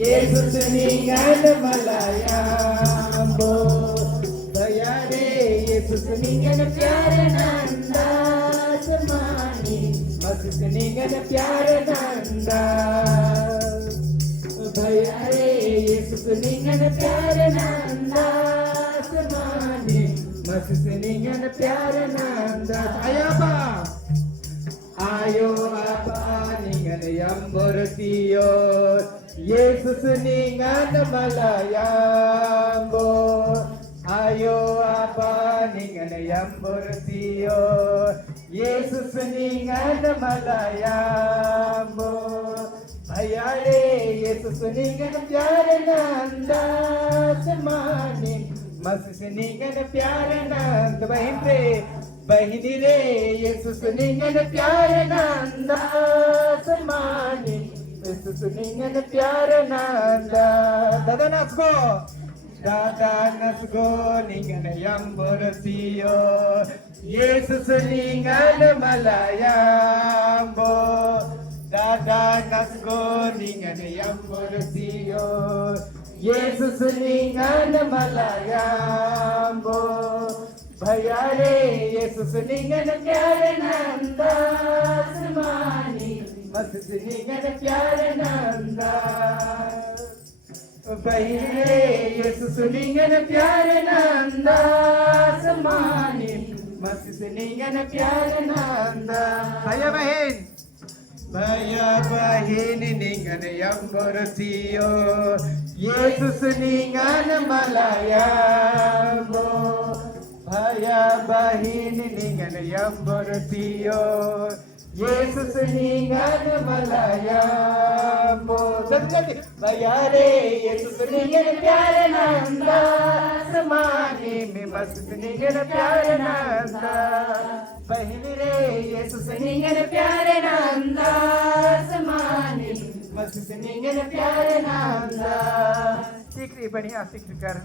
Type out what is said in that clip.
Yesus meninggal melayambo daya re Yesus meninggal प्यारे नंदा समानी मस्त meninggal प्यारे नंदा दया रे Yesus meninggal प्यारे नंदा समानी मस्त meninggal प्यारे Nanda ayo apa ningan yang bertiur Yesus ningan malayambo ayo apa ningan yang bertiur Yesus ningan malayambo ayale Yesus ningan pyare nanda semani masih ningan pyare nanda बहिनी रे येसुस निंगन प्यारे नंदा समानी येसुस निंगन प्यारे नंदा दादा नसगो निंगन यंबरसियो येसुस निंगन मलायाम्बो दादा नसगो निंगन यंबरसियो येसुस निंगन मलायाम्बो भैया रे येसुस निंगन प्यारे नंदा समानी मस्त निंगन प्यारे नंदा बहन रे येसुस निंगन प्यारे नंदा समानी मस्त निंगन प्यारे नंदा भैया बहन निंगन यंबरसियो येसुस निंगन मलायाम्बो भैया बहिन निंगन यंबरसियो येसुस निंगन मलायाम्बो भैया रे येसुस निंगन प्यारे नंदा समानी में मस्त निंगन प्यारे नंदा बहिन रे येसुस निंगन प्यारे नंदा समानी मस्त निंगन प्यारे नंदा सीख बढ़िया सीख कर